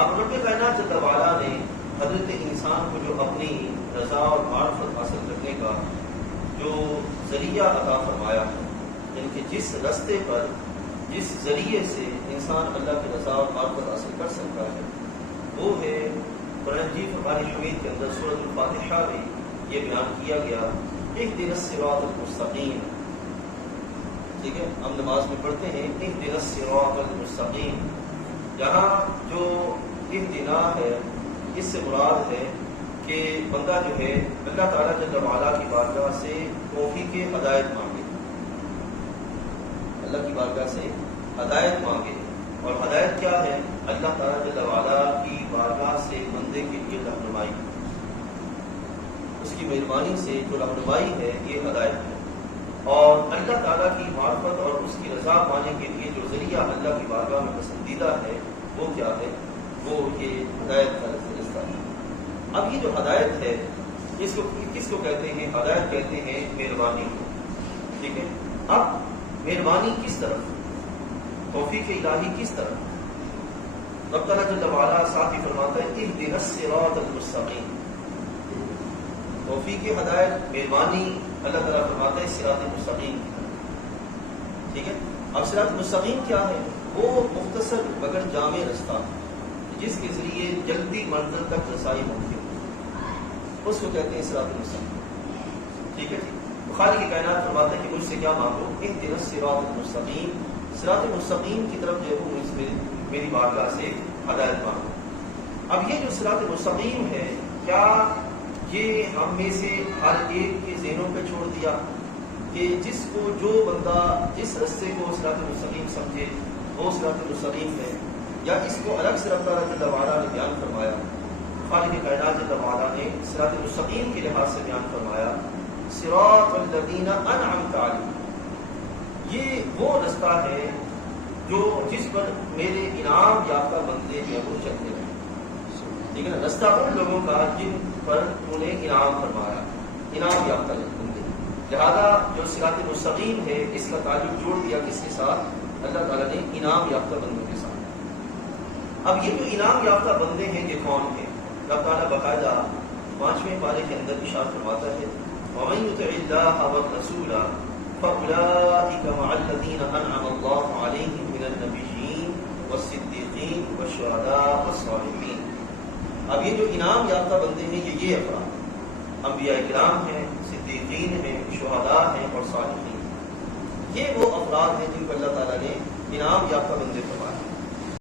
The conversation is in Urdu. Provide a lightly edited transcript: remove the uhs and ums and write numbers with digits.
اب رب کائنات جل وعلا نے حضرت انسان کو جو اپنی رضا اور معرفت حاصل کرنے کا جو ذریعہ عطا فرمایا ہے، یعنی کہ جس رستے پر جس ذریعے سے انسان اللہ کی رضا اور معرفت حاصل کر سکتا ہے، وہ ہے قرآن مجید فرقان حمید کے اندر سورۃ الفاتحہ میں یہ بیان کیا گیا، اہدنا الصراط المستقیم۔ ٹھیک ہے، ہم نماز میں پڑھتے ہیں اہدنا الصراط المستقیم، یہاں جو اہدنا ہے اس سے مراد ہے کہ بندہ جو ہے اللہ تعالیٰ جل وعلا کی بارگاہ سے توفیق ہدایت مانگے، اللہ کی بارگاہ سے ہدایت مانگے۔ اور ہدایت کیا ہے؟ اللہ تعالیٰ جل وعلا کی بارگاہ سے بندے کے لیے رہنمائی، اس کی مہربانی سے جو رہنمائی ہے یہ ہدایت ہے۔ اور اللہ تعالیٰ کی معرفت اور اس کی رضا پانے کے لیے جو ذریعہ اللہ کی بارگاہ میں پسندیدہ ہے وہ کیا ہے؟ وہ یہ ہدایت کا رستہ ہے۔ اب یہ جو ہدایت ہے اس کو کس کو کہتے ہیں؟ ہدایت کہتے ہیں مہربانی کو۔ ٹھیک ہے، اب مہربانی کس طرف، توفیق الہی کس طرف؟ رب تعالیٰ جل وعلا ساتھ ہی فرماتا ہے اہدنا الصراط المستقیم، توفیق ہدایت مہربانی اللہ تعالیٰ فرماتا ہے صراط مستقیم۔ ٹھیک ہے، اب صراط مستقیم کیا ہے؟ وہ مختصر مگر جامع رستہ جس کے ذریعے جلدی منزل تک رسائی ممکن ہے، اس کو کہتے ہیں صراط مستقیم۔ ٹھیک ہے جی، خالق کائنات فرماتا ہے کہ مجھ سے کیا مانگو؟ اہدنا الصراط المستقیم، صراط مستقیم کی طرف جو ہے اس میں میری بارگاہ سے ہدایت مانگو۔ اب یہ جو صراط مستقیم ہے، کیا یہ ہم میں سے ہر ایک کے ذہنوں پہ چھوڑ دیا کہ جس کو جو بندہ جس رستے کو صراط مستقیم سمجھے وہ صراط مستقیم ہے، یا اس کو الگ سے رب تعالیٰ جل وعلا نے بیان فرمایا؟ خالق کائنات جل وعلا نے صراط مستقیم کے لحاظ سے بیان فرمایا صراط الذین انعمت علیہم، یہ وہ رستہ ہے جو جس پر میرے انعام یافتہ بندے ہیں وہ چلتے ہیں۔ ٹھیک ہے نا، رستہ ان لوگوں کا جن پر انہیں انعام فرمایا، انعام یافتہ بندے۔ لہذا جو صراط مستقیم ہے اس کا تعلق جوڑ دیا کس کے ساتھ؟ اللہ تعالیٰ نے انعام یافتہ بندوں کے ساتھ۔ اب یہ جو انعام یافتہ بندے ہیں یہ کون ہیں؟ اللہ تعالیٰ باقاعدہ 5ویں پارے کے اندر ارشاد فرماتا ہے وَمَن يُطِعِ اللَّهَ وَالرَّسُولَ فَأُولَٰئِكَ مَعَ الَّذِينَ أَنْعَمَ اللَّهُ عَلَيْهِم مِّنَ النَّبِيِّينَ وَالصِّدِّيقِينَ وَالشُّهَدَاءِ وَالصَّالِحِينَ۔ اب یہ جو انعام یافتہ بندے ہیں یہ افراد انبیاء کرام ہیں، صدیقین ہیں، شہداء ہیں اور صالحین، یہ وہ افراد ہیں جن کو اللہ تعالیٰ نے انعام یافتہ بندے پر